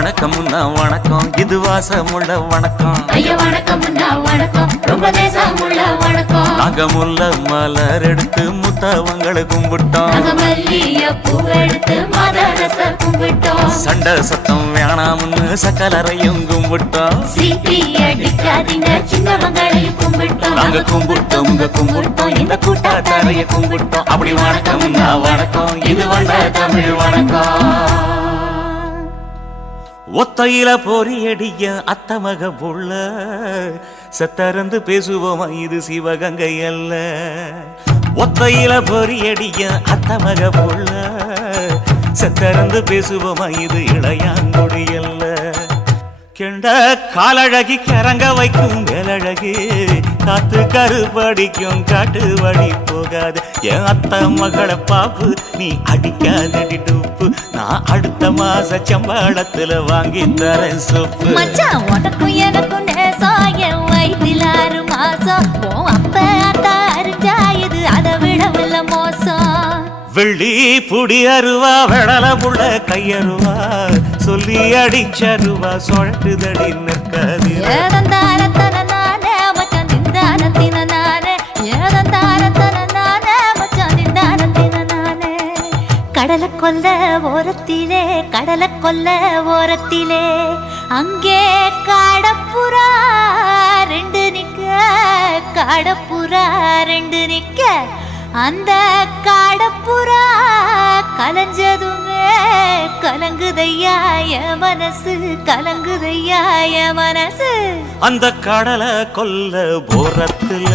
வணக்கம்னா வணக்கம், இது வாசமுள்ள வணக்கம். ஐயா வணக்கம்னா வணக்கம், ரொம்ப தேசமுள்ள வணக்கம். நாங்க முல்ல மலர் எடுத்து முத்தவங்களை கும்பிட்டோம். நாங்க மல்லிய பூ எடுத்து மாதரச கும்பிட்டோம். சண்டை சத்தம் வேணாம்னு சக்கலரையும் கும்பிட்டோம். சீட்டி அடிக்காதீங்க சின்னவங்களையும் கும்பிட்டோம். நாங்க கும்பிட்டோம், உங்க கும்பிட்டோம், இந்த கூட்டாத்தாரைய கும்பிட்டோம். அப்படி வணக்கம்னா வணக்கம், இது வந்த தமிழ் வணக்கம். ஒத்தையில பொறியடிய அத்தமக புள்ள செத்தறந்து பேசுவோமா, இது சிவகங்கை அல்ல. ஒத்தையில பொறியடிய அத்தமக புள்ள செத்தறந்து பேசுவோமா, இது இளையாங்குடி அல்ல. கெண்ட காலழகி கிறங்க வைக்கும் வேலழகி, காத்து கருப்படிக்கும் காட்டு வழி போகாது. என் அத்த மகளை பாப்பு நீ அடிக்காதடி டூப்பு, நான் அடுத்த மாச சம்பளத்துல வாங்கி தரேன் சோப்பு. மச்சான் உனக்கும் எனக்கும் நேசம், என் வயிற்றில் 6 மாசம். அப்ப அத்தா அறிஞ்சா இது அதை விடவில்ல மோசம். வெள்ளி புடி அருவா வெடல புள்ள கையருவா, சொல்லி அடிச்சருவா சொழட்டுதடி நிற்காது. கடலை கொல்ல ஓரத்திலே, கடலை கொல்ல ஓரத்திலே, அங்கே காடப்புறா 2 நிக்க, காடப்புறா 2 நிக்க. அந்த காடப்புறா கலஞ்சதுமே கலங்குதையா என் மனசு, கலங்குதையா என் மனசு. அந்த கடலை கொல்ல போரத்துல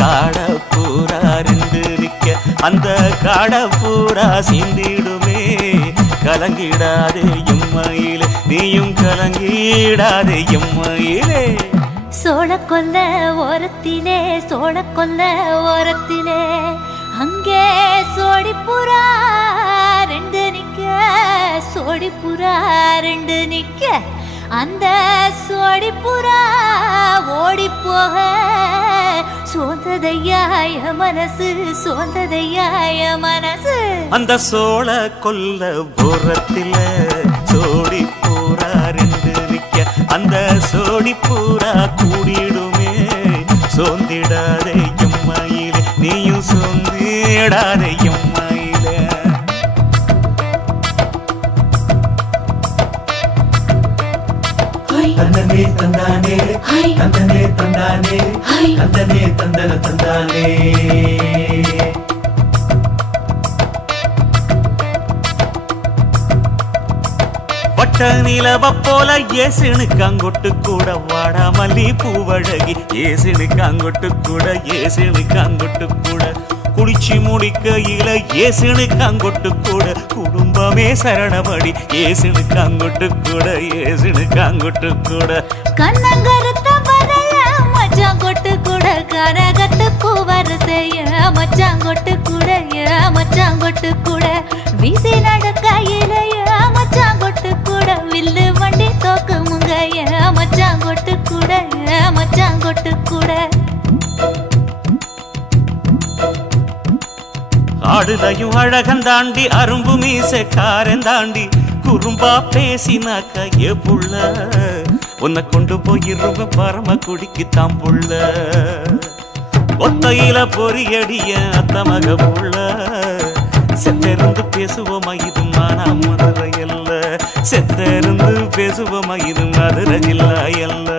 காடப்பூரா 2 நிக்க, அந்த காடப்பூரா சிந்திடுமே. கலங்கிடாதே எம்மையிலே, நீயும் கலங்கிடாதே எம்மையிலே. சோழ கொல்ல ஓரத்திலே, சோழ கொல்ல ஓரத்திலே, அங்கே சோடிப்புறா 2 நிக்க, சோடிப்புறா 2 நிக்க. அந்த சோடிப்புறா ஓடி போக சோந்ததையா என் மனசு, சோந்ததையா என் மனசு. அந்த சோழ கொல்ல ஓரத்தில சோடி பூரா 2 நிக்க, அந்த சோடி பூரா கூடிடுமே. சோந்திடாதே எம்மையிலே, நீயும் சோந்திடாதே எம்மையிலே. தந்தனே தந்தானே, தந்தனே தந்தானே, தந்தனே தந்தன தந்தானே. வட்ட நிலவ போல ஏசுனுக்கு அங்கொட்டு கூட வாடா மல்லி பூவழகி, ஏசுனுக்கு அங்கொட்டு கூட, ஏசுனுக்கு அங்கொட்டு கூட. குளிச்சு முடிக்கையில ஏசுனுக்கு அங்கொட்டு கூட, குடும்பமே சரணபடி ஏசுனுக்கு அங்கொட்டு கூட, ஏசுனுக்கு அங்கொட்டு கூட. கண்ணங்கருத்த வரைய மச்சான் கொட்டு கூட, கரகத்து பூவரசைய மச்சான் கொட்டு கூட, மச்சான் கொட்டு கூட. வீசி நடக்கையில மச்சான் கொட்டு கூட, வில்லு வண்டி தோக்கு முங்கைய மச்சான் கொட்டு கூட, மச்சான் கொட்டு கூட. ஆடுதையும் அழகந்தாண்டி அரும்பு மீசக்காரன் தாண்டி, குறும்பா பேசினாக்க ஏ புள்ள, உன்னை கொண்டு போயிருவ பரம குடிக்கு தாம் புள்ள. ஒத்தையில பொறியடிய அத்தமக புள்ள செத்தருந்து பேசுவோமா, இது மானா மதுரை அல்ல. செத்தருந்து பேசுவோமா, இது மதுரை ஜில்லா அல்ல.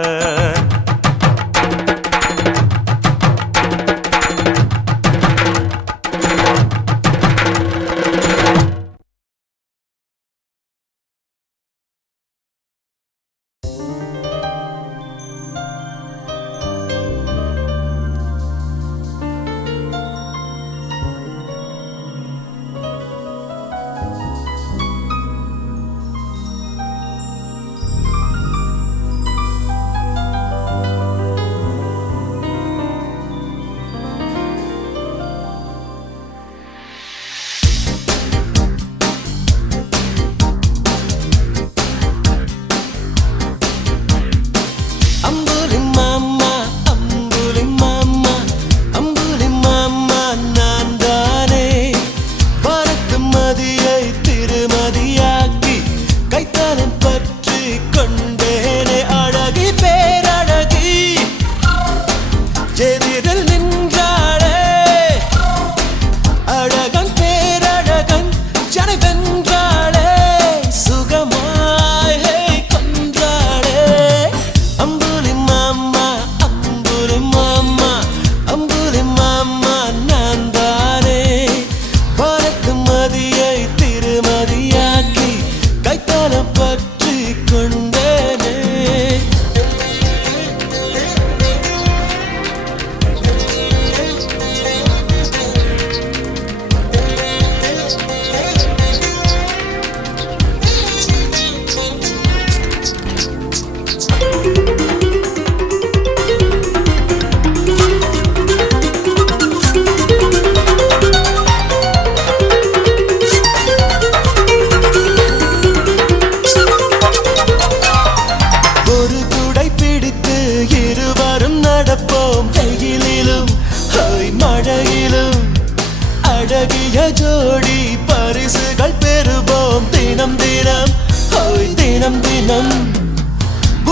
வண்ணம்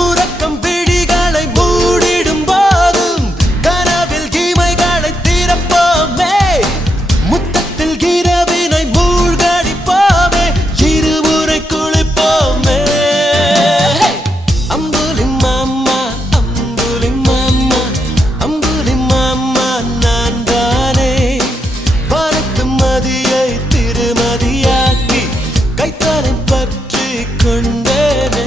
உறக்கம் விழிகளை மூடிடும் போதும் கனவில் இமைகளை திறப்போமே முத்தத்தில் இரவினை மூழ்கடிப்போமே இருமுறை குளிப்போமே அம்புலி மாமா அம்புலி மாமா அம்புலி மாமா நான் தானே பறக்கும் மதியை திருமதியாக்கி கைத்தாலை பற்றி கொண்டேனே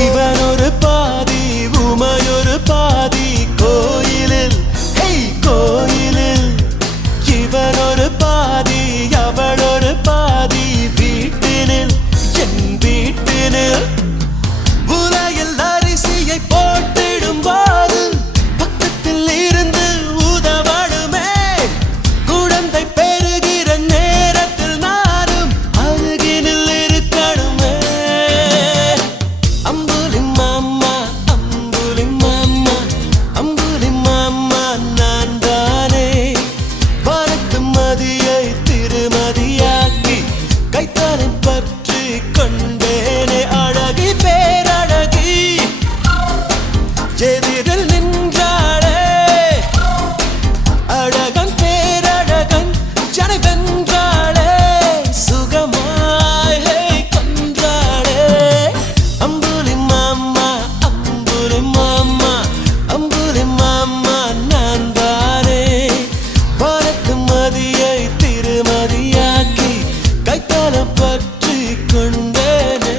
இவன் ஒரு பாதி உமையொரு பாதி கோயிலில் கோயிலில் இவன் ஒரு பாதி அவள் ஒரு பாதி வீட்டினில் என் வீட்டினில் உலையில் அரிசியை போட்டிடும் போது பக்கத்தில் இருந்து உதவடுமே குழந்தை பெறுகிற நேரத்தில் நானும் அருகினில் இருக்கணுமே அம்புலி மாமா அம்புலி மாமா அம்புலி மாமா நான் தானே பறக்கும் மதியை திருமதியாக்கி கைத்தாலை பற்றி கொண்டேனே அழகி பேரழகி எதிரில் நின்றாளே அழகன் பேரழகன் ஜனை வென்றாளே சுகமாய் கொன்றாளே அம்புலி மாமா அம்புலி மாமா அம்புலி மாமா நான் தானே பறக்கும் மதியை திருமதியாக்கி கைத்தால பற்றி கொண்டேனே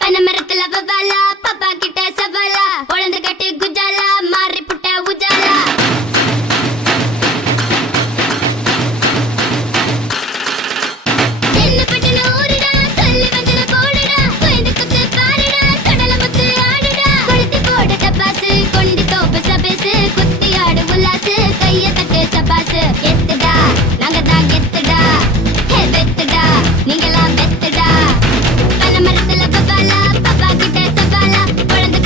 பனமரத்துல வவாலா பாப்பா கிட்ட சவாலா குழந்தை கட்டி குஜாலா மாறி புட்ட உஜாலா சின்ன பட்டுல ஊருடா சொல்லி வஞ்சல போடுடா குயந்து குத்து பாருடா கடல முத்து ஆடுடா கொளுத்தி போட டப்பாசு கொண்டி தோப்பு சபேசு குத்தி ஆடு உல்லாசு கைய தட்டு சபாசு எத்துடா நாங்க தான் கெத்துடா ஹே வெத்துடா நீங்களாம் வெத்துடா பனமரத்துல பபாலா பாப்பா கிட்ட சவாலா குழந்தை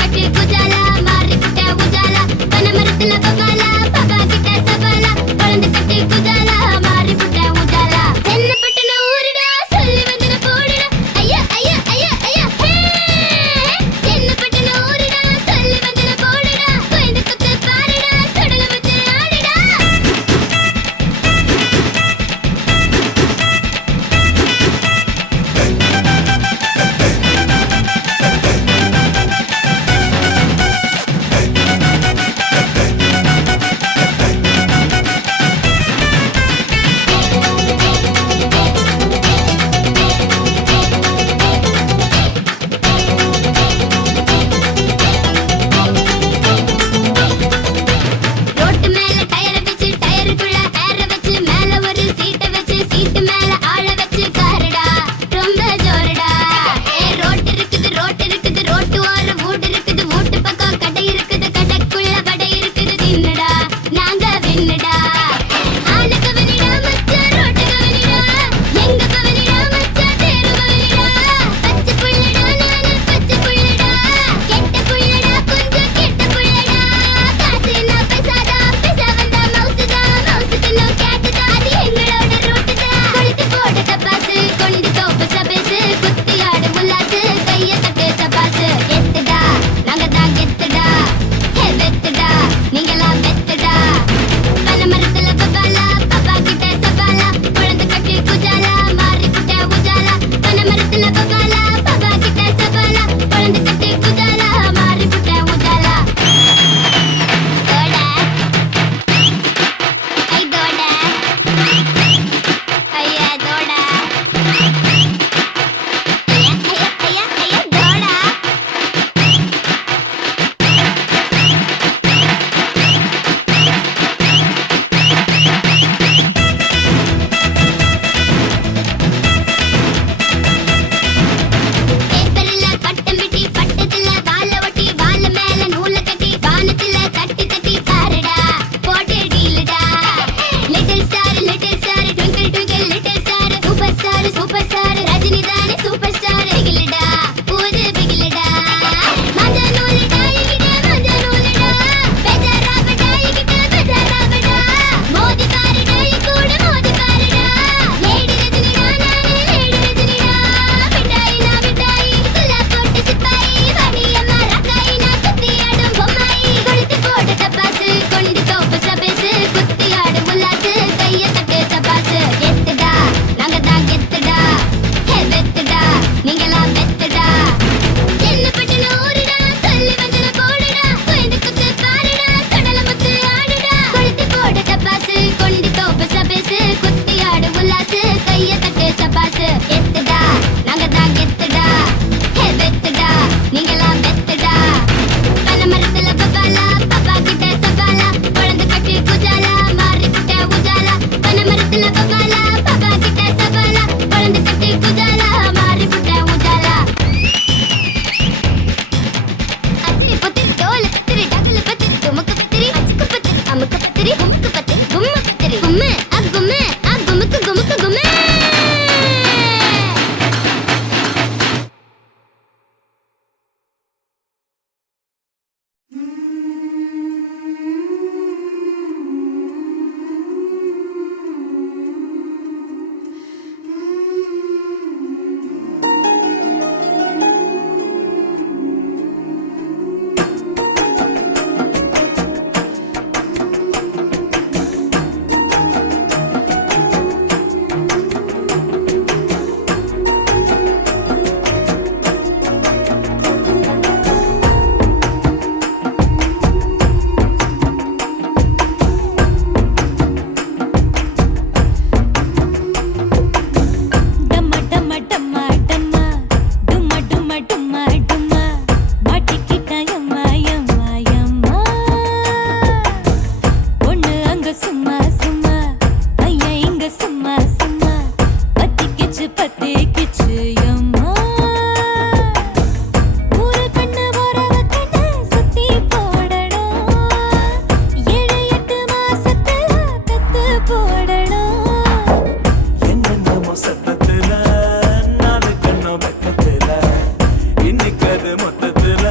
நிக்காது மொத்தத்துல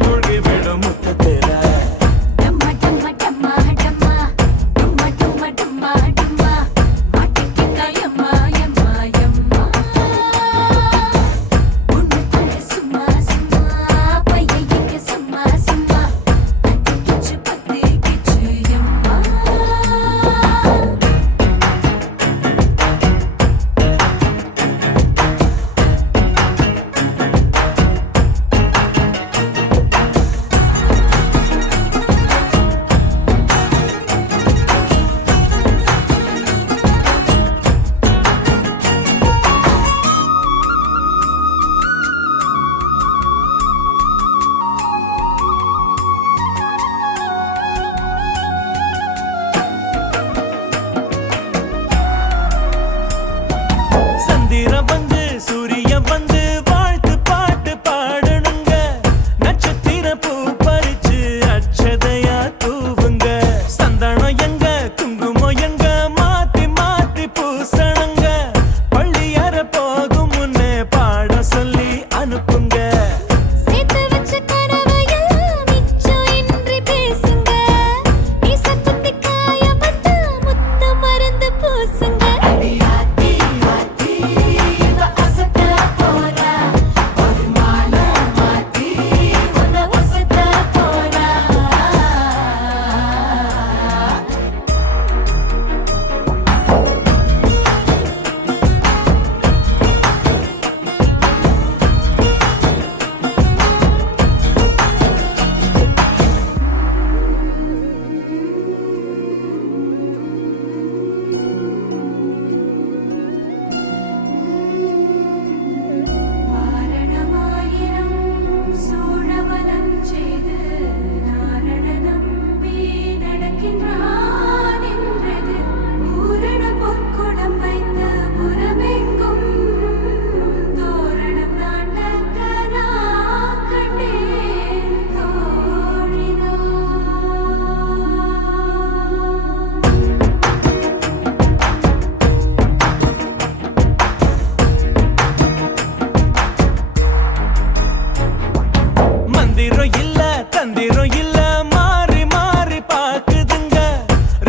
மூழ்கி விடும் மொத்தத்துல டம்மா டம்மா டம்மா டம்மா டம்மா டம்மா டம்மா டம்மா மாட்டிக்கிட்டா எம்மா எம்மா எம்மா ஒண்ணு கொஞ்சம் சும்மா சும்மா பையைக்கு சும்மா சும்மா அடிக்கிச்சு பத்திக்கிச்சு எம்மா சந்திரன் வந்து சூரியன் வந்து வாழ்த்து பாட்டு பாடணுங்க நட்சத்திர பூ பறிச்சு அட்சதையா தூவுங்க சந்தனம் எங்க குங்குமம் எங்க மாத்தி மாத்தி பூசணுங்க பள்ளியற போகும் முன்னே பாட சொல்லி அனுப்புங்க சேர்த்து வச்ச கனவையெல்லாம் மிச்சம் இன்றி பேசுங்க மீச குத்தி காய வந்தா முத்தம் மறந்து பூசுங்க அடியாத்தி ஆத்தி இவ அசத்த போறா ஒரு மாலை மாத்தி உன்னை வசத்த போறா வாரணமாயிரம் சூழவலம் செய்து நாரண நம்பி நடக்கின்றான் என்றது பூரண பொற்குடம் வைத்த புறமெங்கும் தோரணம் நாட்டக்க நான் கண்டேன் தோழினா மந்திரம் இல்ல தந்திரம் இல்ல மாறி மாறி பாக்குதுங்க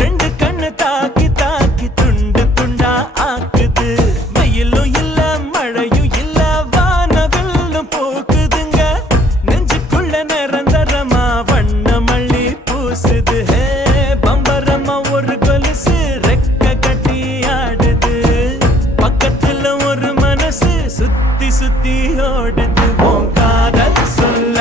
ரெண்டு கண்ணு தாக்கி தாக்கி துண்டு துண்டா ஆக்குது வெயிலும் இல்ல மழையும் இல்ல வானவில்லும் போக்குதுங்க நெஞ்சுக்குள்ள நிரந்தரமா வண்ண மல்லி பூசுது ஹே பம்பரமா ஒரு கொலுசு ரெக்க கட்டி ஆடுது பக்கத்துல ஒரு மனசு சுத்தி சுத்தி ஓடுது உன் காதல் சொல்ல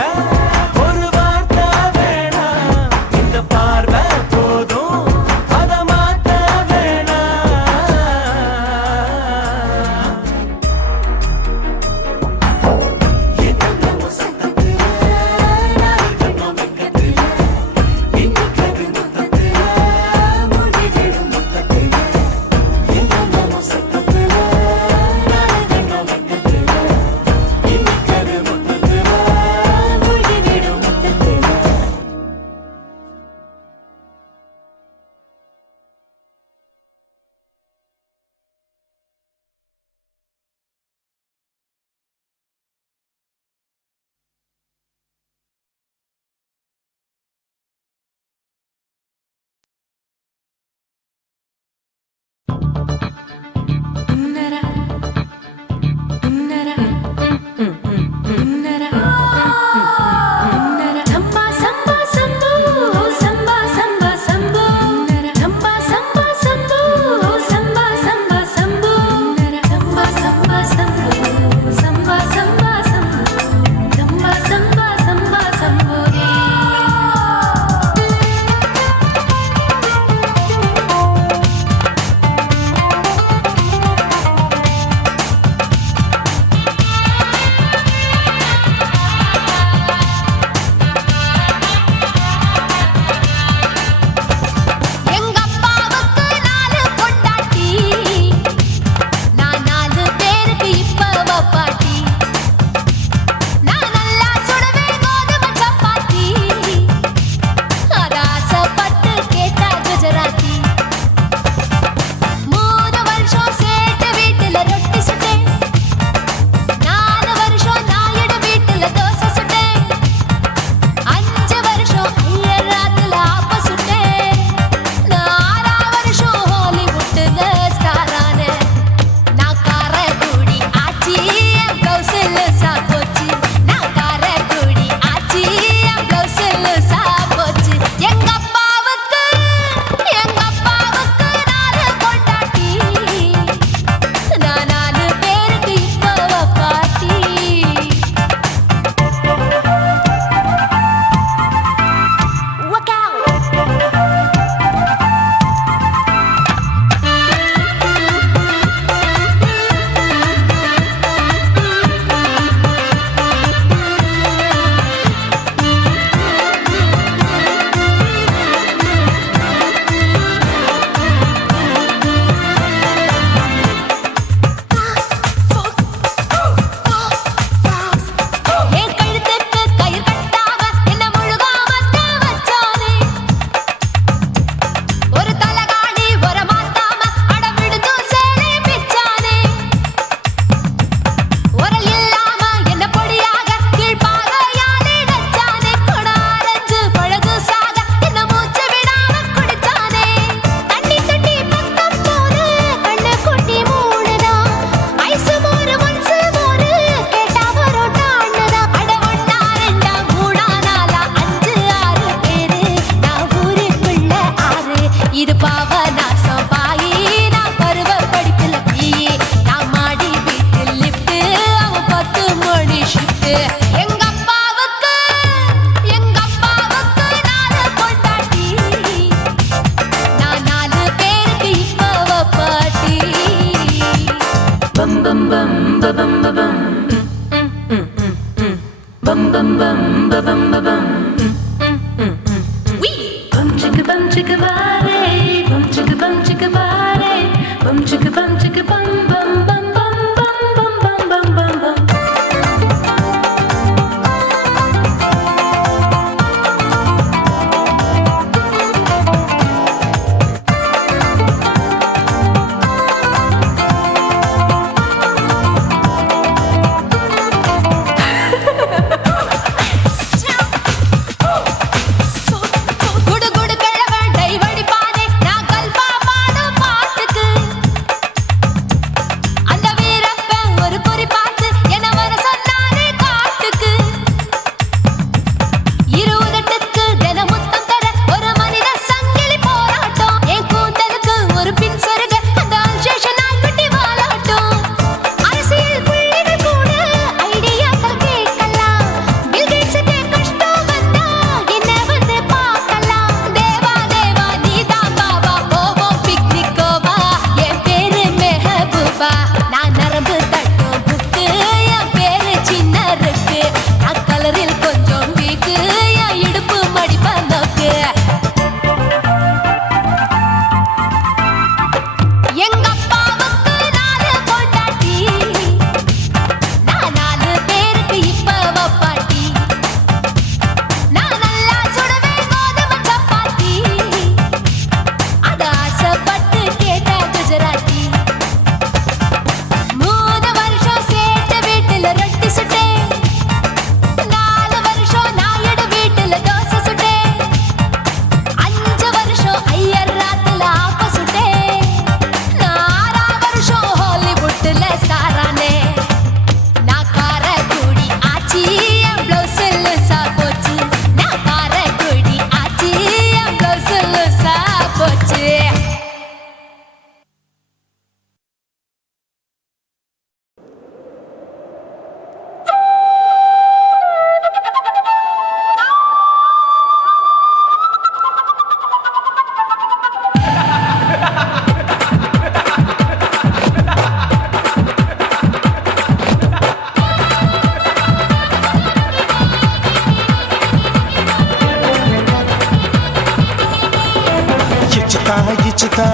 ఇచ్చుతా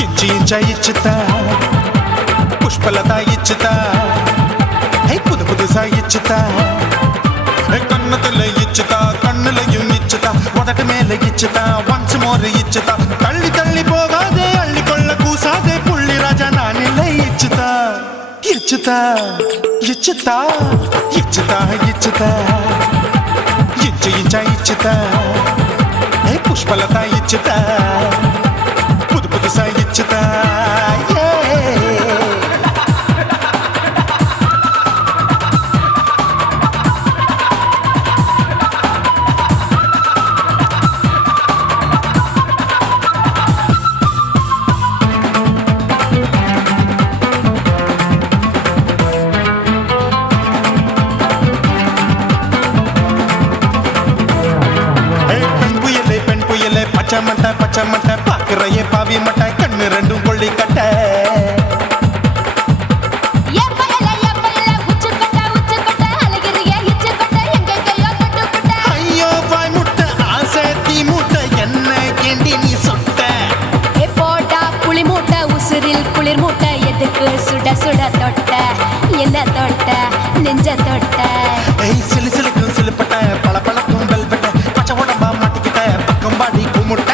ఇంచి ఇంచా ఇచ్చుతా పుష్పలత ఇచ్చుతా హై புது புதுசா இச்சுதா கண்ணத்துல இச்சுதா கண்ணுலையும் இச்சுதா உதட்டு மேல இச்சுதா ஒன்ஸ் மோர் இச்சுதா தள்ளி தள்ளி போகாதே அள்ளி கொள்ள கூசாதே புள்ளி ராஜா நான் இல்லை இச்சுதா இச்சுதா இச்சுதா இச்சுதா இச்சுதா ఇంచి ఇంచా ఇచ్చుతా పుష్పలత ఇచ్చుతా புது புதுசா இச்சுதா பச்சை மட்டை பாக்குறையே பாவி மட்டை கண்ணு ரெண்டும் கொள்ளி கட்ட ஐயோ வாய் முட்டை ஆசை தீ மூட்டை என்ன கேண்டி நீ சொட்ட போட்டா புளி மூட்டை உசுரில் குளிர் மூட்டை எதுக்கு சுட சுட தொட்ட என்ன தொட்ட நெஞ்ச தொட்ட சிலு சிலுக்கும் சிலுப்பட்ட பல பழக்கும் வெல்வெட்ட பச்சை உடம்பா மாட்டிக்கிட்ட பக்கம் பாடி குமுட்ட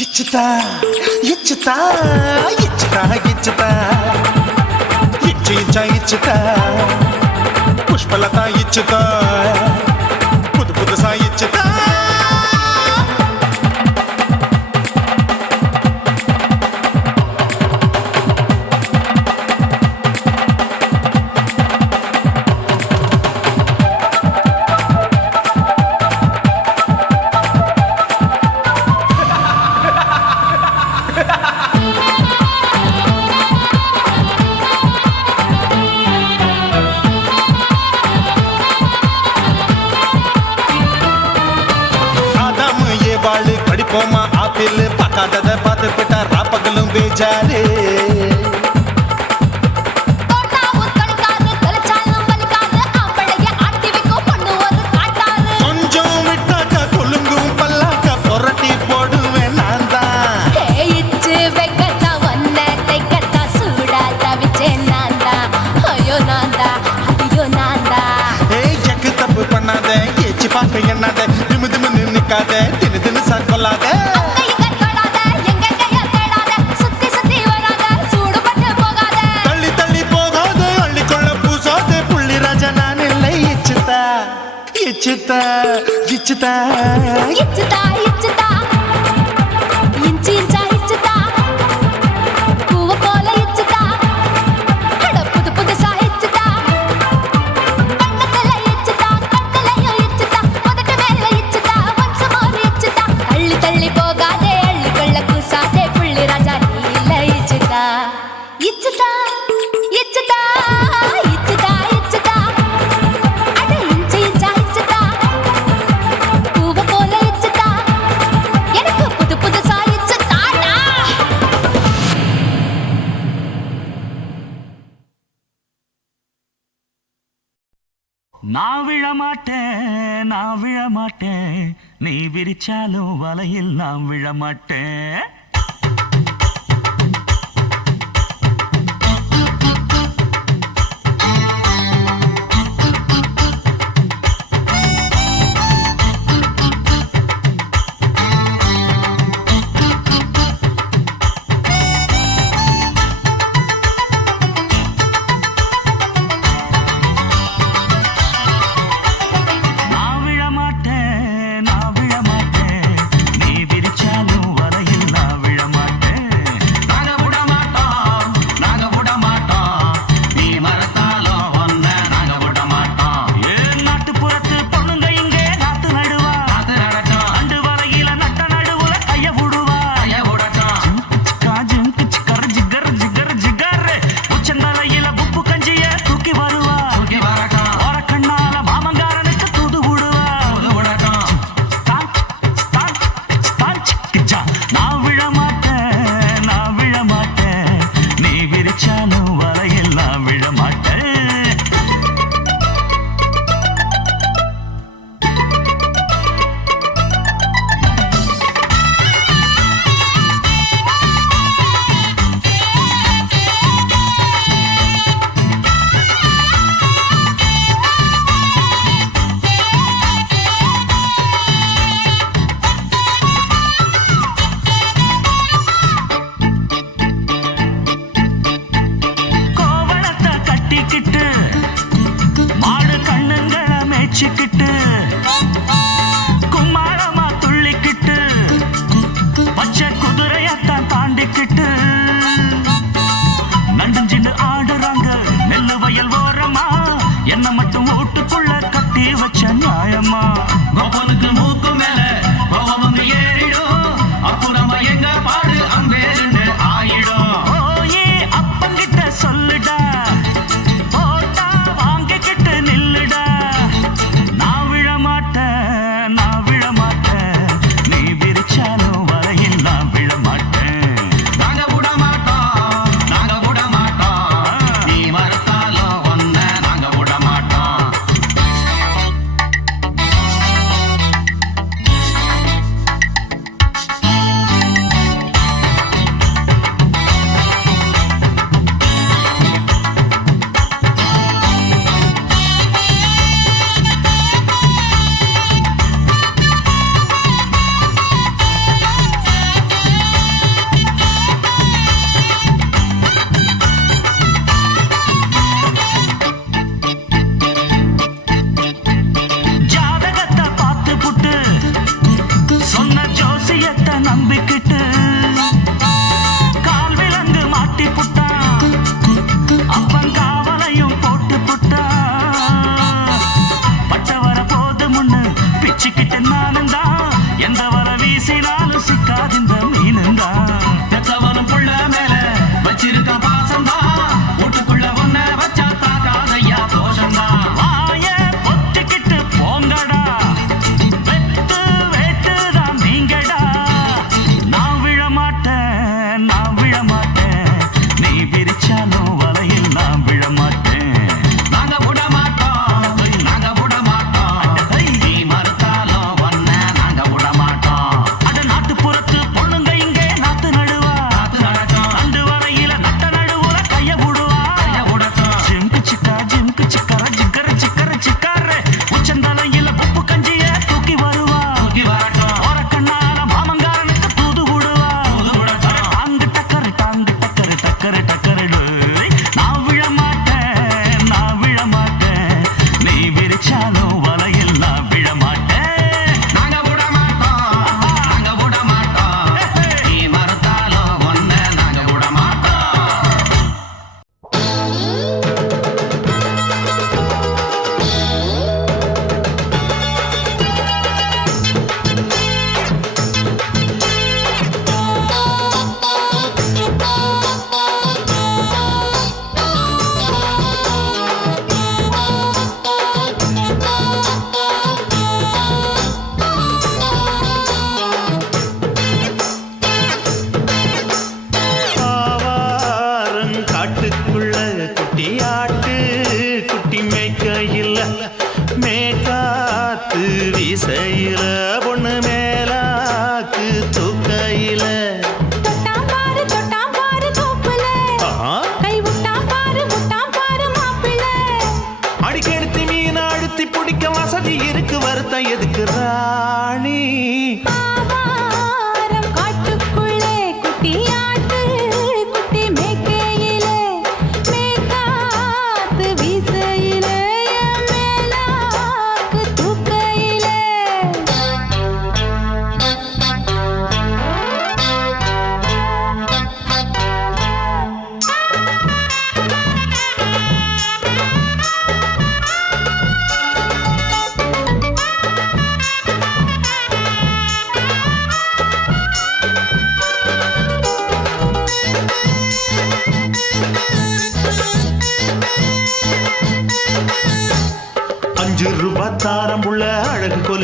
ఇచ్చుతా ఇచ్చుతా ఇచ్చుతా ఇచ్చుతా ఇచ్చి ఇచ్చా ఇచ్చుతా పుష్పలత ఇచ్చుతా புது புதுசா இச்சுதா பூஜாரே தோட்டாவும் தொலைக்காது, தொலைச்சாலும் வலிக்காது, ஆம்பளைய ஆட்டி வைக்கும் பொண்ணு ஒரு காட்டாது. கொஞ்சம் விட்டாக்க குலுங்கும் பல்லாக்க புரட்டி போடுவேன் நான் தான் தேயிச்சு வைக்கத்தான் வந்த தைக்கத்தான் சூடா தவிச்சேன் நான்தான். ஐயோ நான்தா, ஐயோ நான்தா. ஏய் ஜக்கு தப்பு பண்ணாத ஏச்சி பார்க்க எண்ணாத திமு திமு நிக்காத தினு தினு சாக்கொள்ளாத கையை தொடாத, எங்க கையை தேடாத, சுத்தி சுத்தி வராத, சூடுபட்டு போகாத. தள்ளி தள்ளி போகாத அள்ளிக்கொள்ள பூசாத புள்ளி ராஜா நான் இல்லை இச்சுதா இச்சுதா இச்சுதா இச்சுதா, இச்சுதா, இன்ச்சு இன்ச்சா இச்சுதா, பூவை போல இச்சுதா, அட புது புதுசா இச்சுதா, கண்ணத்துல இச்சுதா, கண்ணுலயும் இச்சுதா, உதட்டு மேல இச்சுதா, once more இச்சுதா. தள்ளி தள்ளி போகாதே, அள்ளிக்கொள்ள கூசாதே, புள்ளி ராஜா நீ இல்ல இச்சுதா. இச்சுதா, இச்சுதா, இச்சுதா, இச்சுதா, அட இன்ச்சு இன்ச்சா இச்சுதா, பூவை போல இச்சுதா, எனக்கு புது புதுசா இச்சுதாடா. நான் விழமாட்டேன், நான் விழமாட்டேன், நீ விரிச்சாலும் வலையில் நான் விழமாட்டேன். நான் விழமாட்டேன், நான் விழமாட்டேன், நீ விரிச்சாலும் வலையில் நான் விழமாட்டேன். நாங்க விட மாட்டோம், நாங்க விட மாட்டோம், நீ மறத்தாலும் ஒன்ன நாங்க விட மாட்டோம். ஏன் நாட்டுப்புறத்து பொண்ணுங்க இங்கே நாத்து நடுவா, நாத்து நடக்கும், அண்டு வலையில நட்ட நடுவுல கைய விடுவா, கைய விடட்டும். ஜிங்கு சிக்கர ஜிகர் ஜிகர் ஜிகர், உச்சந்தலையில உப்பு கஞ்சிய தூக்கி வருவா, தூக்கி வரட்டும். ஓரக்கண்ணால மாமங்காரனுக்கு தூது விடுவா, தூது விடட்டும். நான் விழமாட்டேன், நான் விழமாட்டேன், நீ விரிச்சாலும் வலையில் நான் விழமாட்டேன். கோவணத்தை கட்டிக்கிட்டு மாடு கண்ணுங்களை மேய்ச்சிக்கிட்டு கும்மாளமா துள்ளிக்கிட்டு பச்சை குதிரையத்தான் தாண்டிக்கிட்டு நண்டுஞ்சின்னு ஆடுறாங்க நெல்லு வயல் ஓரமா, என்ன மட்டும் வீட்டுக்குள்ள கட்டி வச்ச நியாயமா. கோபனுக்கு மூக்கு மேல கோபம் வந்து ஏறிடும், அப்புறமா எங்க பாடு அம்பேருன்னு ஆயிடும். ஓயே அப்பங்கிட்ட சொல்லுடா, போட்டா வாங்கிக்கிட்டு நில்லுடா. நான் விழமாட்டேன், நான் விழமாட்டேன், நீ விரிச்சாலும் வரையில் நான் விழமாட்டேன். நாங்க விட மாட்டோம், நாங்க விட மாட்டோம், நீ மறுத்தாலும் ஒன்ன நாங்க விட மாட்டோம். ஜாதகத்தை பார்த்து புட்டு சொன்ன ஜோசியத்தை நம்பிக்கிட்டு கால் விலங்கு மாட்டி புட்டா, அப்பன் காவலையும் போட்டு புட்டா. பட்ட வர போது முன்னு பிச்சுக்கிட்டு நானும் தான், எந்த வர வீசினாலும் சிக்காதிந்த மீனும் தான். பெத்தவனும் புள்ள மேல வச்சிருக்க பாசம் தான், வீட்டுக்குள்ள ஒன்ன வச்சா தாக்காதையா தோஷம் தான். வாய பொத்திக்கிட்டு போங்கடா, வெத்து வேட்டு தான் நீங்கடா. நான் விழமாட்டேன், நான் விழமாட்டேன்,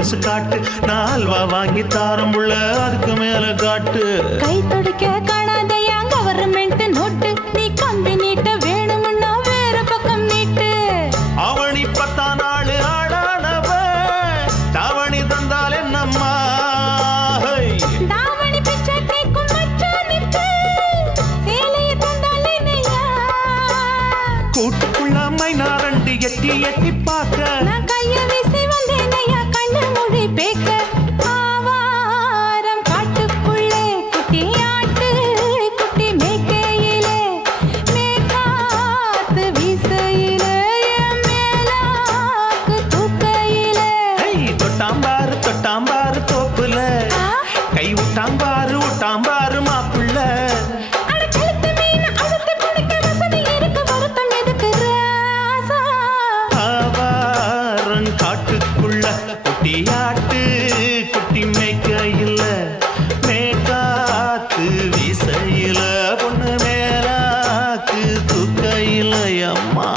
கொலுசு காட்டு, நான் அல்வா வாங்கி தாரம் புள்ள அதுக்கு மேல காட்டு. கை துடிக்க காணாதையா கவர்மெண்ட் நோட்டு, நீ கம்பி நீட்ட வேணும்னா வேற பக்கம் நீட்டு. அவனி 10 நாள் ஆடானவ தாவணி தந்தால் என்னம்மா? தாவணி பிச்சை கேக்கும் மச்சானுக்கு சேலைய தந்தால் என்னையா? கூட்டுக்குள்ள மைனாரண்டி எட்டி எட்டி பார்க்க, நான் கைய வீசி வந்தேனையா கண்ணு மொழி பேக்க. ஆவாரம் காட்டுக்குள்ளே குட்டி ஆட்டு குட்டி மேய்க்கையிலே, மேக்காத்து வீசையிலே, என் மேலாக்கு தூக்கையிலே. தொட்டாம்பாரு தோப்புல, கை விட்டாம்பாரு மாப்புள்ள. அட கழுத்து மீன் அழுத்து பிடிக்க வசதி இருக்கு, வருத்தம் எதுக்கு ராசா? ஆவாரம் காட்டுக்குள்ள குட்டியாட்டு குட்டி மேய்க்கையில, மேக்காத்து வீசையில, பொண்ணு மேலாக்கு தூக்கையில. அம்மா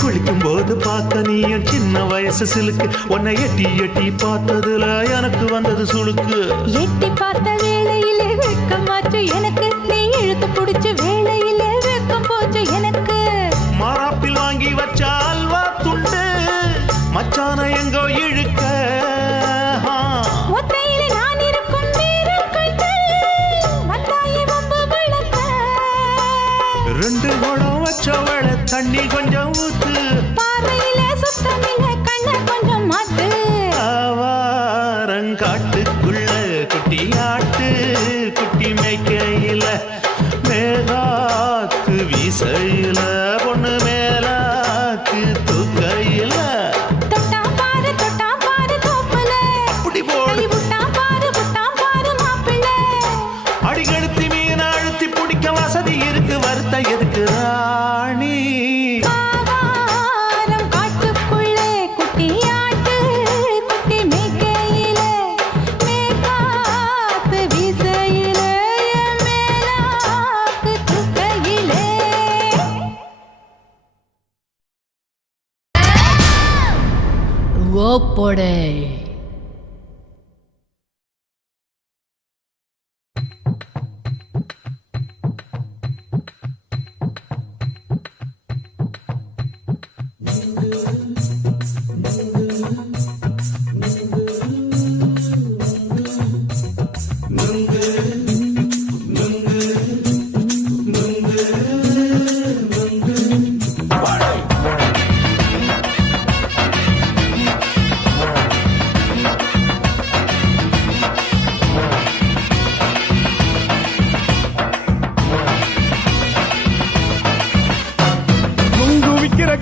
குளிக்கும் போது பார்த்த நீயும் சின்ன வயசு சிலுக்கு, உன்னை எட்டி எட்டி பார்த்ததுல எனக்கு வந்தது சுளுக்கு. எட்டி பார்த்த வேளையிலே வெட்கமாச்சு எனக்கு, நீ இழுத்து பிடிச்ச வேளையிலே வெட்கம் போச்சு எனக்கு. மாறாப்பில் வாங்கி வச்ச அல்வா துண்டு மச்சான எங்கோ இழுக்க. ஒத்தையிலே நான் இருக்கும் நேரம் கண்டு வந்தாயே வம்பு விளக்க. 2 குடம் வச்சவள தண்ணி கொஞ்சம் ஊத்து, பார்வையிலே சுத்தமில்லை கண்ண கொஞ்சம் மாத்து. ஆவாரங்காட்டுக்குள்ள குட்டியாட்டு குட்டி மேய்க்கையில, மேலாக்கு வீசையில, பொண்ணு மேலாக்கு தூக்கையில. தொட்டாம் பாரு தோப்புல, அப்படி போடு கை விட்டாம் பாரு மாப்பிள்ளை. அடிகழுத்தி மீன் அழுத்தி பிடிக்க வசதி இருக்கு, வருத்த எதுக்கு ராணி? ஆவாரம் காட்டுக்குள்ளே குட்டி ஆட்டு குட்டி மேய்க்கையிலே, மேக்காத்து வீசையிலே, என் மேலாக்கு தூக்கையிலே. ஓப்போடே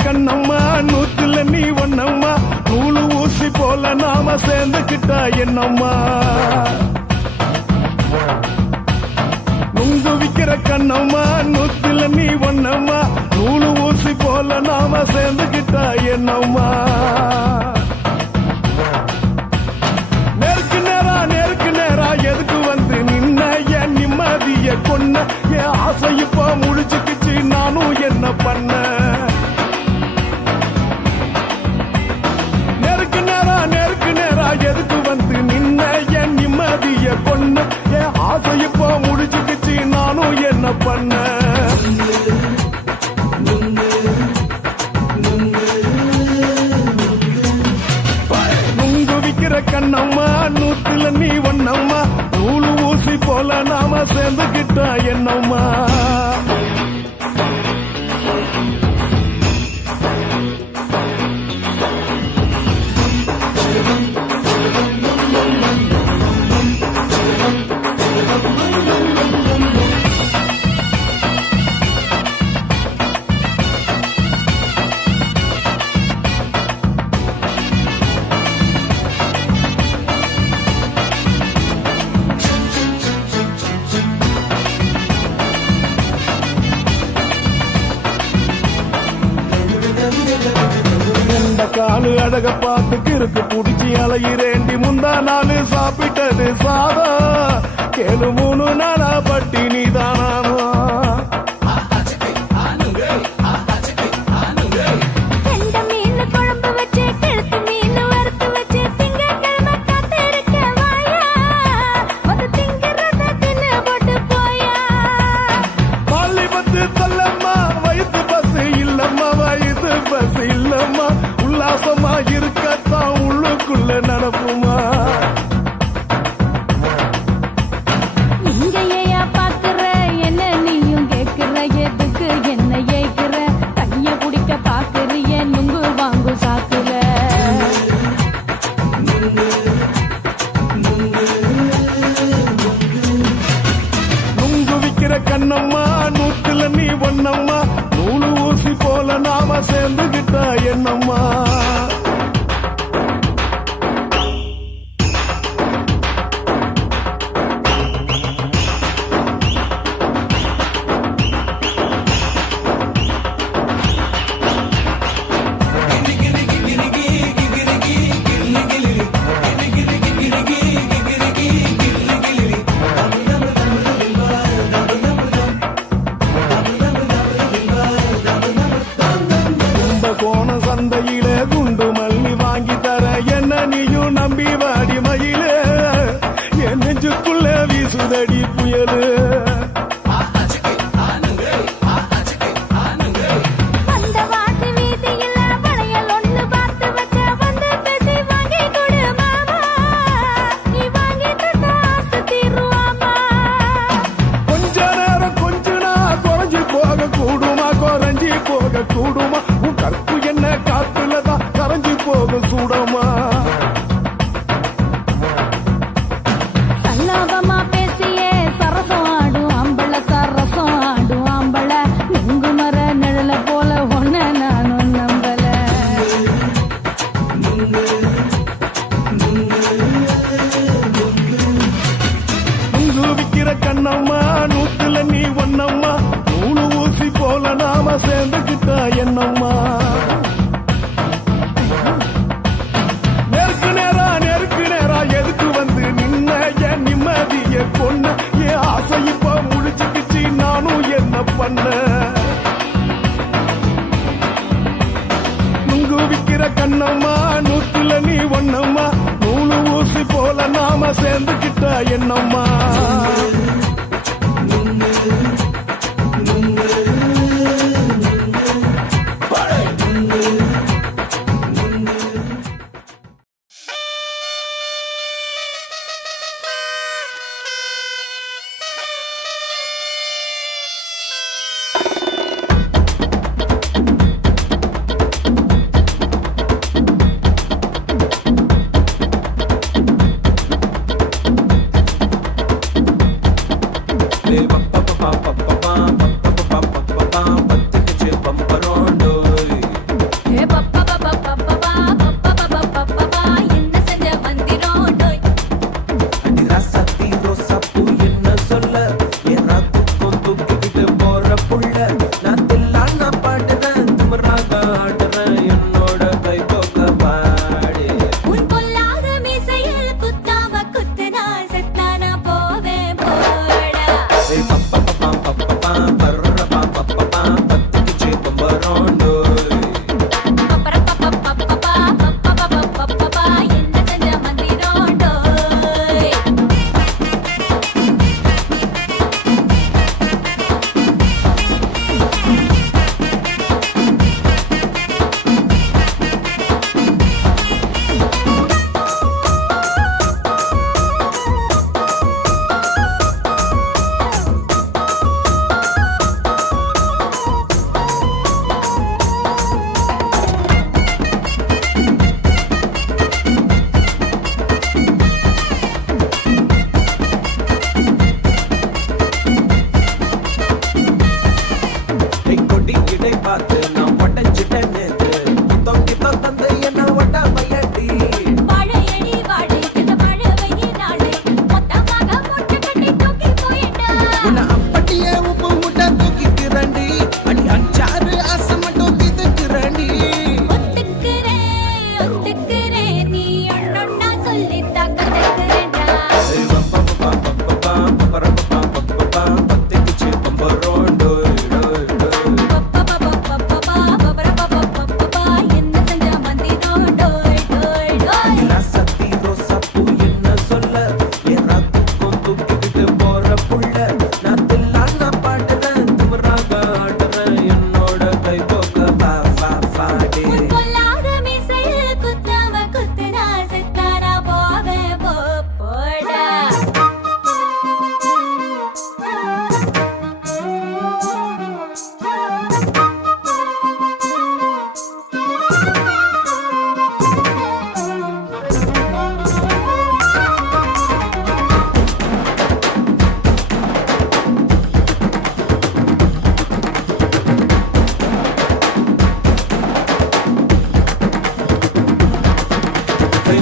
கண்ணம்மா நூத்துல நீ ஒன்னம்மா, நூலு ஊசி போல நாம சேர்ந்துக்கிட்டா என்னம்மா? நுங்கு விக்கிற கண்ணம்மா நூத்துல நீ ஒன்னம்மா, நூலு ஊசி போல நாம சேர்ந்துக்கிட்டா என்னம்மா? நேருக்கு நேரா எதுக்கு வந்து நின்ன, என் நிம்மதிய கொன்ன, என் ஆசை இப்ப முடிச்சுக்கிச்சு, நானும் என்ன பண்ண? நேருக்கு நேரா எதுக்கு வந்து நின்ன, என் நிம்மதிய கொன்ன, என் ஆசை இப்போ முடிச்சுக்கிச்சு, நானும் என்ன பண்ண? நுங்கு விக்கிற கண்ணம்மா நூத்துல நீ ஒன்னம்மா, நூலு ஊசி போல நாம சேர்ந்துக்கிட்டா என்னம்மா? புடிச்சு அலையிறேண்டி முந்தா நாள் சாப்பிட்டது சாதம் கேளு 3 நாளா பட்டினி தானானோ கெண்ட மீன் குழம்பு வச்சு கெளுத்து மீன் வறுத்து வச்சு திங்கட்கிழமை காத்திருக்க வாயா வந்து திங்கிறத தின்னு போட்டு போயா பள்ளி பத்து சொல்லம்மா வயிற்று பஸ் இல்லம்மா வயிற்று பஸ் இல்லம்மா உல்லாசமா இருக்கத்தான் உள்ளுக்குள்ள நடப்புமா இங்க ஏயா பாக்குற என்ன நீயும் கேக்குற எதுக்கு என்ன ஏக்குற கைய பிடிக்க பாக்குறிய நுங்கு வாங்கு சாக்குற நுங்கு விக்கிற கண்ணம்மா நூத்துல நீ ஒன்னம்மா நூலு ஊசி போல நாம சேர்ந்துகிட்டா என்னம்மா கோண சந்தையில குண்டு மல்லி வாங்கி தர என்ன நீயும் நம்பி வாடி மயில என் நெஞ்சுக்குள்ள வீசுதடி புயலு அந்த வாசி வீதியில வளையல் ஒண்ணு பார்த்து வச்ச வந்து பேசி வாங்கி கொடு மாமா நீ வாங்கி தந்தா ஆசை தீருவாமா கொஞ்ச நேரம் கொஞ்ச நான் குறைஞ்சி போக கூடுமா குறைஞ்சி போக கூடுமா உன் கற்பு என்ன காத்துலதான் கரைஞ்சி போக சூடமா சல்லாபமா பேசியே சரசம் ஆடும் ஆம்பள சரசம் ஆடும் ஆம்பள நுங்கு மர நிழல போல ஒன்ன நானும் நம்பல நுங்கு விக்கிற கண்ணம்மா நூத்துல நீ ஒன்னம்மா நூலு ஊசி போல நாம சேர்ந்துகிட்டா என்னம்மா நெருக்கு நேரா எதுக்கு வந்து நின்ன என் நிம்மதிய கொன்ன என் ஆசை இப்ப முடிச்சுக்கிச்சு நானும் என்ன பண்ண நுங்கு விக்கிற கண்ணம்மா நூத்துல நீ ஒன்னம்மா நூலு ஊசி போல நாம சேர்ந்துகிட்டா என்னம்மா உன் பொல்லாத மீசையில் குத்தாம குத்துனா செத்தானா போவே போடா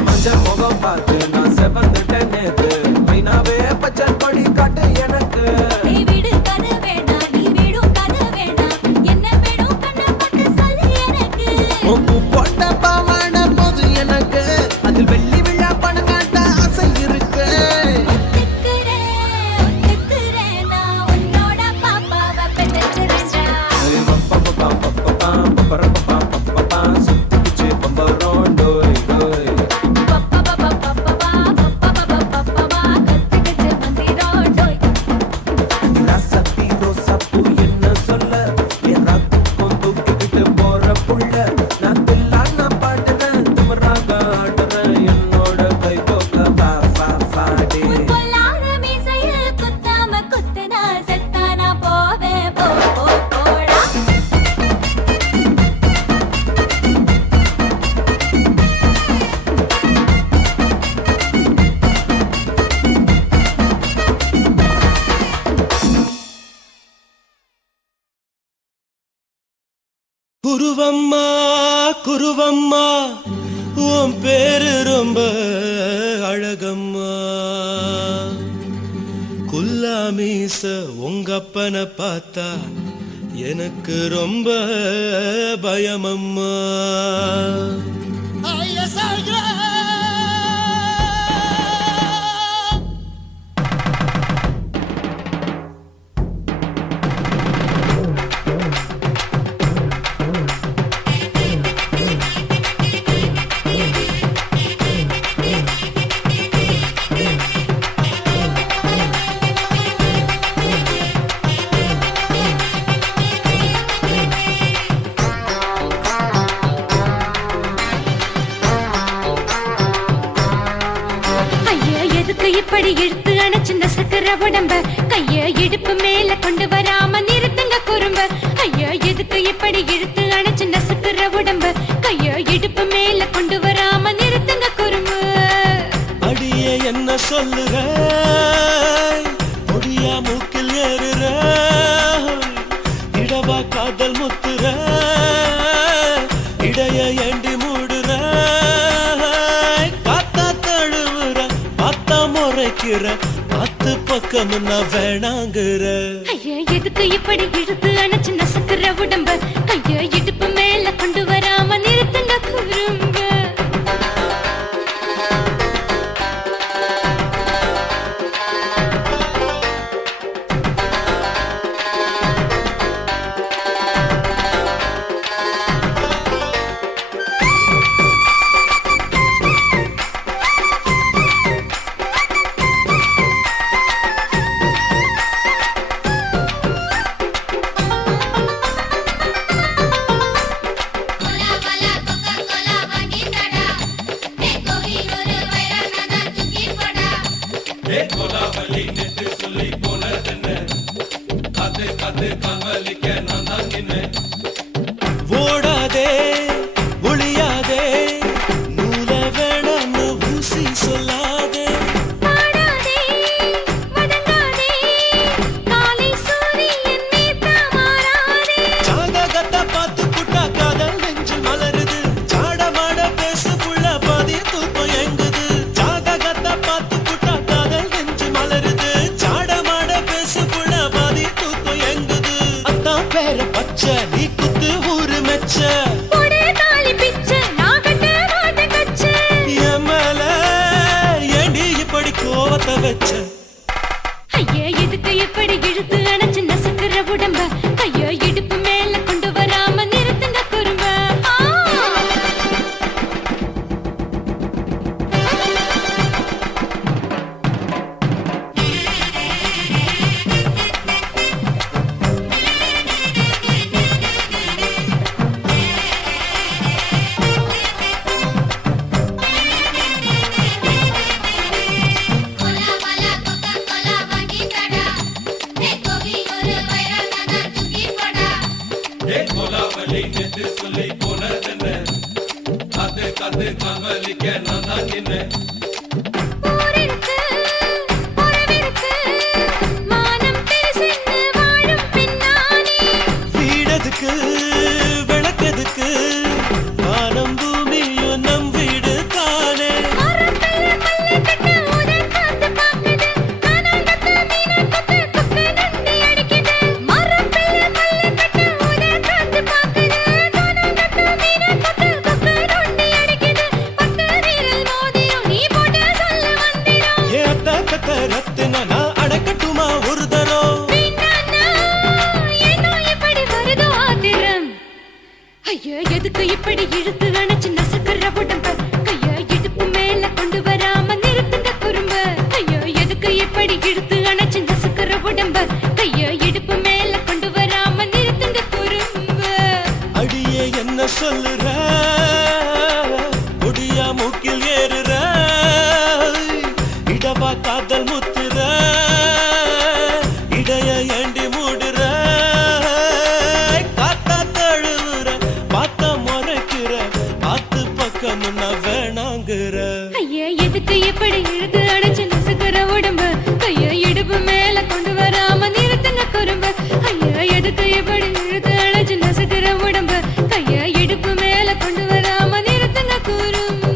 மஞ்ச முகம் பார்த்து நான் செவந்துட்டேன் நேத்து மைனாவே பச்சை கொடி காட்டு எனக்கு நீ விடு கதை வேண்டாம் நீ விடும் கதை வேண்டாம் என்ன வேணும் கண்ணை பார்த்து சொல்லு எனக்கு உப்பு போட்ட பாவாட போது எனக்கு அதில் வெள்ளி விழா பணங்காட்ட ஆசை இருக்கு ஒத்துக்கிறேன் நான் உன்னோட பாப்பாவை பெற்றுக்கிறேன்டா சுத்திச்சு பம்பரோம் டோய் டோய் ராசத்தி ரோசாப்பூ என்ன சொல்ல என் ராத்துக்கும் தூக்கிக்கிட்டு போற புள்ள நான் தில்லான பாடுறேன் திமிராக ஆடுறேன் என்னோட கை தோக்க வா வா வாடி பொல்லாத மீசையில் குத்தாம குத்துனா செத்தானா போவேன் போடா குருவம்மா குருவம்மா உன் பேரு ரொம்ப அழகம்மா குல்லாமீச உங்க அப்பனை பார்த்தா எனக்கு ரொம்ப பயமம்மா ஐயா எதுக்கு இப்படி இழுத்து அணைச்சு நசுக்கிற உடம்ப கைய இடுப்பு மேல கொண்டு வராம நிறுத்துங்க குறும்ப ஐயா எதுக்கு இப்படி இழுத்து அணைச்சு நசுக்கிற உடம்ப கைய இடுப்பு மேல கொண்டு வராம நிறுத்துங்க குறும்பு அடியே என்ன சொல்லுற ஒடியா மூக்கில் ஏறுற இடவா காதல் முத்துற இடைய ஏண்டி மூடுற காத்தா தழுவுற பார்த்தா முறைக்கிற பத்து பக்கம் நான் வேணாங்குற ஐயா எதுக்கு இப்படி இழுத்து அணைச்சு நசுக்கிற உடம்ப கைய இடுப்பு மேல கொண்டு வராம நிறுத்துங்க குறும்ப கோலா கோலா கொக்கா கோலா வாங்கி தடா ஏ கோவி ஒரு வைரனதா தூக்கி போடா ஓடாதே ஒளியாதே நூல வேணான்னு ஊசி சொல்லாதே பாடாதே வதங்காதே காலை சூரியன் மீதா மாறாதே ஜாதகத்தை பார்த்து புட்டா காதல் நெஞ்சு மலருது சாடமாட பேசு புள்ள பாதி தூக்கம் எங்குது ஜாதகத்தை பார்த்து புட்டா காதல் நெஞ்சு மலருது சாடமாட பேசு புள்ள பாதி தூக்கம் எங்குது அத்தான் பேர பச்சை நீ குத்து ஊரு மெச்ச போடே தாலி பிச்சை நான் கட்ட மாட்ட கச்சை என் மேல ஏண்டி இப்படி கோவத்தை வச்ச ஐயா எதுக்கு இப்படி இழுத்து அணைச்சு நசுக்கிற உடம்ப கைய இடுப்பு மேல கொண்டு வராம நிறுத்துங்க குறும்ப கோலா கோலா கொக்கா கோலா வாங்கி தடா ஏ கோவி ஒரு வைரனதா தூக்கி போடா ஊரிருக்கு உறவிருக்கு மானம் பெருசென்று வாழும் பின்னானே வீடதுக்கு விளக்கதுக்கு வானம் பூமியும் நம் வீடு தானே ஐயா எதுக்கு இப்படி இழுத்து அடைச்சு நசுக்கிற உடம்பு கையா இடுப்பு மேல கொண்டு வராம நிறுத்துங்க குறும்பு ஐயா எதுக்கு இப்படி இழுத்து அடைச்சு நசுக்கிற உடம்பு கையா இடுப்பு மேல கொண்டு வராம நிறுத்துங்க குறும்பு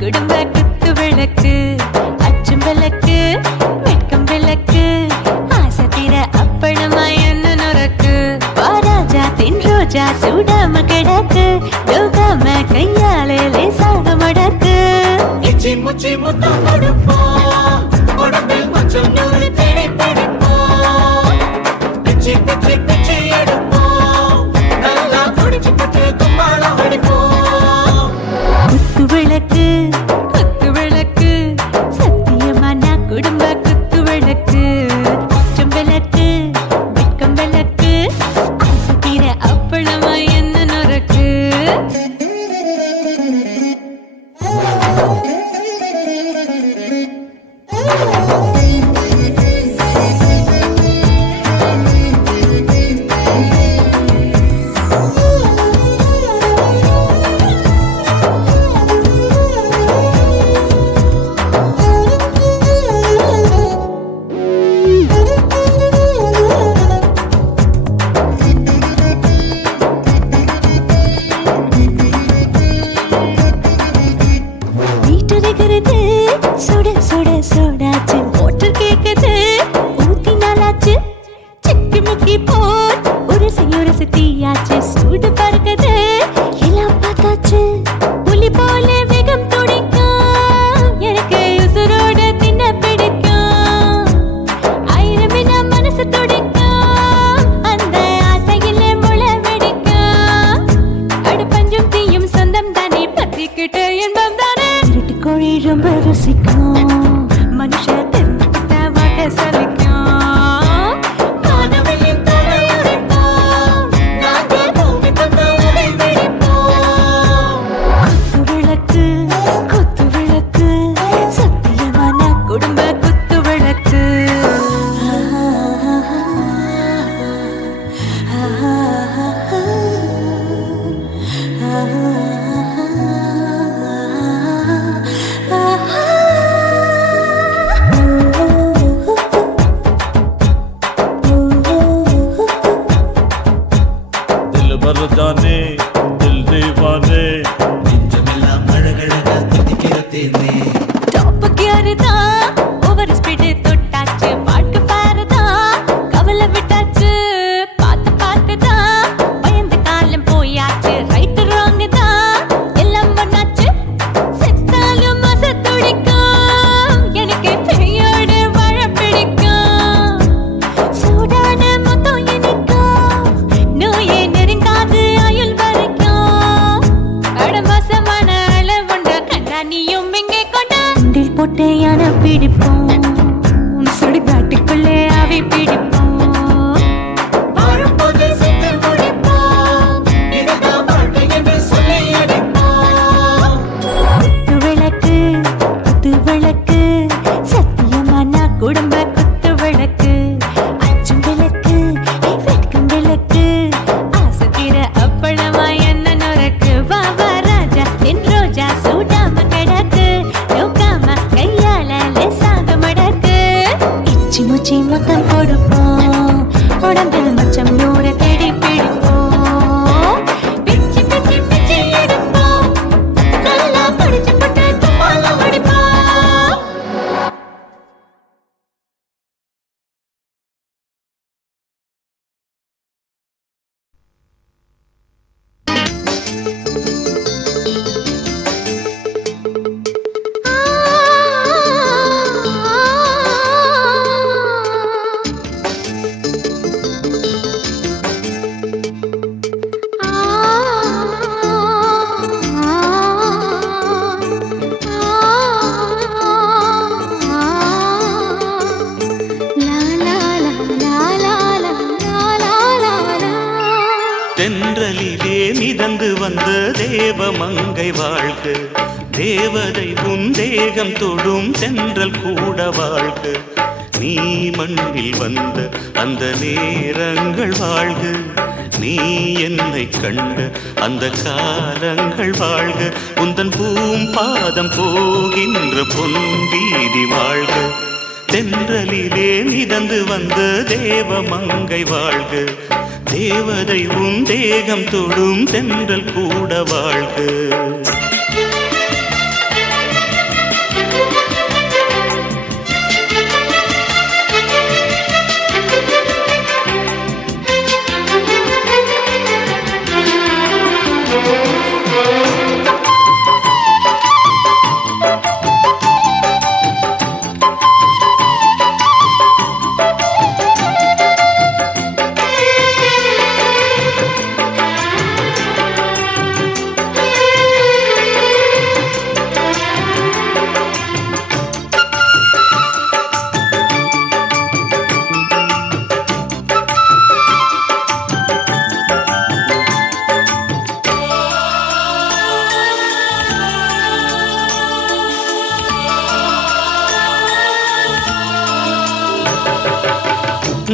குடும்ப குத்து விளக்கு அச்சும் விளக்கு வெட்கம் விளக்கு ஆசை தீர அப்பளமா என்ன நுறக்கு வாராஜா தின் ரோஜா சூடாம கிடக்கு யோகாம கையாலே லேசாக மடக்கு இச்சி முச்சி முத்தம் கொடுப்போம் உடம்பில் மச்சம் நூறு தேடி பிடிப்போம் பிச்சி பிச்சி பிச்சி எடுப்போம் நல்லா குடிச்சு பட்டு கும்பாலம் அடிப்போம் குத்து விளக்கு குத்து விளக்கு சத்தியமா நான் குடும்ப குத்து விளக்கு அச்சம் விளக்கு வெட்கம் விளக்கு ஆசை தீர அப்பளமா என்ன நுறக்கு சுட சுட சோடாச்சு மோட்டர் கேக்குது ஊத்தி நாளாச்சு சிக்கி முக்கி போர் உரசி தீயாச்சு சூடு பறக்குது எல்லாம் பார்த்தாச்சு புலி போல வேகம் துடிக்கும் எனக்கு உசுரோட தின்ன பிடிக்கும் ஆயிரம் மனசு துடிக்கும் அந்த ஆசையில முளை வெடிக்கும் அடுப்பஞ்சும் தீயும் சொந்தம் தானே பத்திக்கிட்டு என்பம் தானே கோழி ரொம்ப ருசிக்கும் மனுஷ தெரிஞ்சுக்கிட்ட வாக்க சலிக்கும் காதவளின் தலையுடைப்போம் நாங்கள் பூமி தந்த உடை வெடிப்போம் குத்து விளக்கு சத்தியமான குடும்ப குத்து விளக்கு जाने दिल दीवाने நெஞ்சமெல்லாம் அழகழகா துடிக்கிற தேனே டாப் கியர் தான் ஓவர் ஸ்பீட் தொட்டாச்சு வாழ்க்கை பாரு தான் கவலை விட்டாச்சு பார்த்து தான் பயந்து காலம் போயாச்சு ரைட் ராங் தான் எல்லாம் பண்ணாச்சு செத்தாலும் மச துடிக்கும் எனக்கு பெயோட வாழ பிடிக்கும் சூடான மொத்தம் இனிக்கும் நோயே நெருங்காது ஆயுள் வரைக்கும் அடமாசமான அளவுண்ட கண்டா நீயும் இங்கே கொண்டா உண்டில் போட்டு யானை பிடிப்போம் சுடுகாட்டுக்குள்ளே அவை பிடிப்போம் வாழும்போது செத்து முடிப்போம் இதுதான் வாழ்க்கை என்று சொல்லி அடிப்போம் குத்து விளக்கு சத்தியமான குடும்ப குத்து விளக்கு அச்சும் விளக்கு வெட்கம் விளக்கு ஆசை தீர அப்பளமா என்ன நுறக்கு வா ராஜா என் ரோஜா சூடாம கிடக்கு யோகாம கையால லேசாக தென்றலிலே மிதந்து வந்த தேவ மங்கை வாழ்க, தேவதை உன் தேகம் தொடும் தென்றல் கூட வாழ்க. நீ மண்ணில் வந்த அந்த நேரங்கள் வாழ்க, நீ என்னை கண்ட அந்த காலங்கள் வாழ்க. உந்தன் பூம்பாதம் போகின்ற பொன் வீதி வாழ்க. தென்றலிலே மிதந்து வந்த தேவ மங்கை வாழ்க, தேவதை உன் தேகம் தொடும் தென்றல் கூட வாழ்க.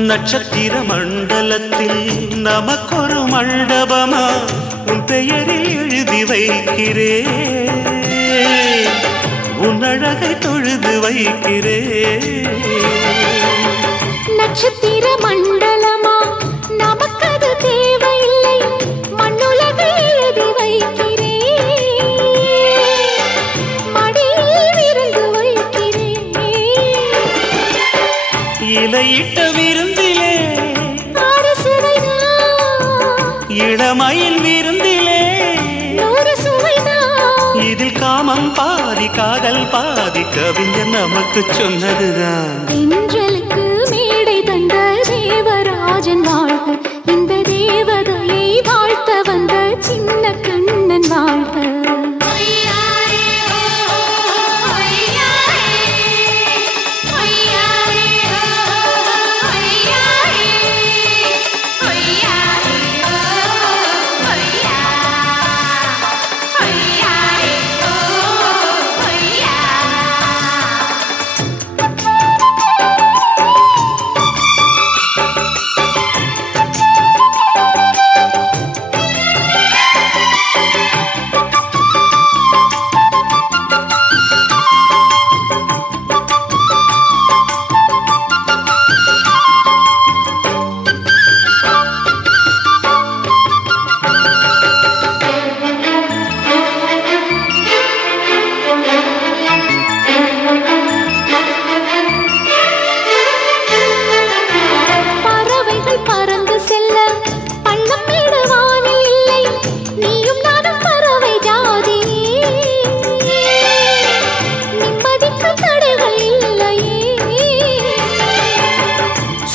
நட்சத்திர மண்டலத்தில் நமக்கொரு மண்டபமா உன் பெயரில் எழுதி வைக்கிறேன், உன் அழகை தொழுது வைக்கிறேன். நட்சத்திர மண்டலமா நமக்கது தேவையில்லை, மண்ணுலகை எழுதி வைக்கிறேன், மடியில் விருந்து வைக்கிறேன். இலையிட்ட விருந்திலே இளமயில் விருந்திலே இதில் காமம் பாதி காதல் பாதி கவிஞர் நமக்கு சொன்னதுதான். தென்றலுக்கு மேடை தந்த தேவராஜன் வாழ்க, இந்த தேவதையை வாழ்த்த வந்த சின்ன கண்ணன் வாழ்க.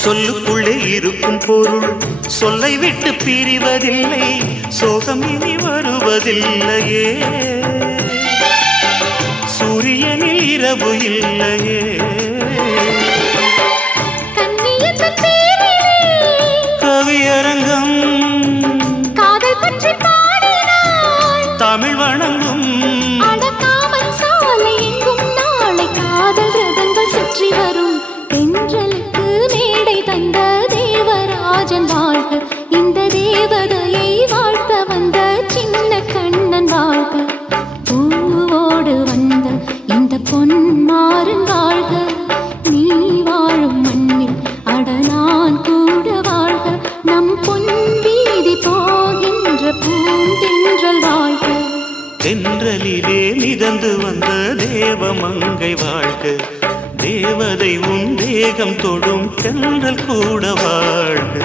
சொல்லுக்குள்ளே இருக்கும் பொருள் சொல்லை விட்டு பிரிவதில்லை, சோகம் இனி வருவதில்லையே, சூரியனில் இரவு இல்லையே. கவியரங்கம் காதல் பற்றி பாடினாள், தமிழ் வணங்கும் அடக்காமல் சாலை எங்கும் நாளை காதல் ரதங்கள் சுற்றி வரும். தென்றலுக்கு மேடை தந்த தேவராஜன் வாழ்க, இந்த தேவதையை வாழ்த்த வந்த சின்ன கண்ணன் வாழ்க. பூவோடு வந்த இந்த பொன்மாறன் வாழ்க, நீ வாழும் மண்ணில் அட நான் கூட வாழ்க. நம் பொன் வீதி போகின்ற பூந்தென்றல் வாழ்க. தென்றலிலே மிதந்து வந்த தேவ மங்கை வாழ்க, தேவதை உன் தேகம் தொடும் தென்றல் கூட வாழ்க.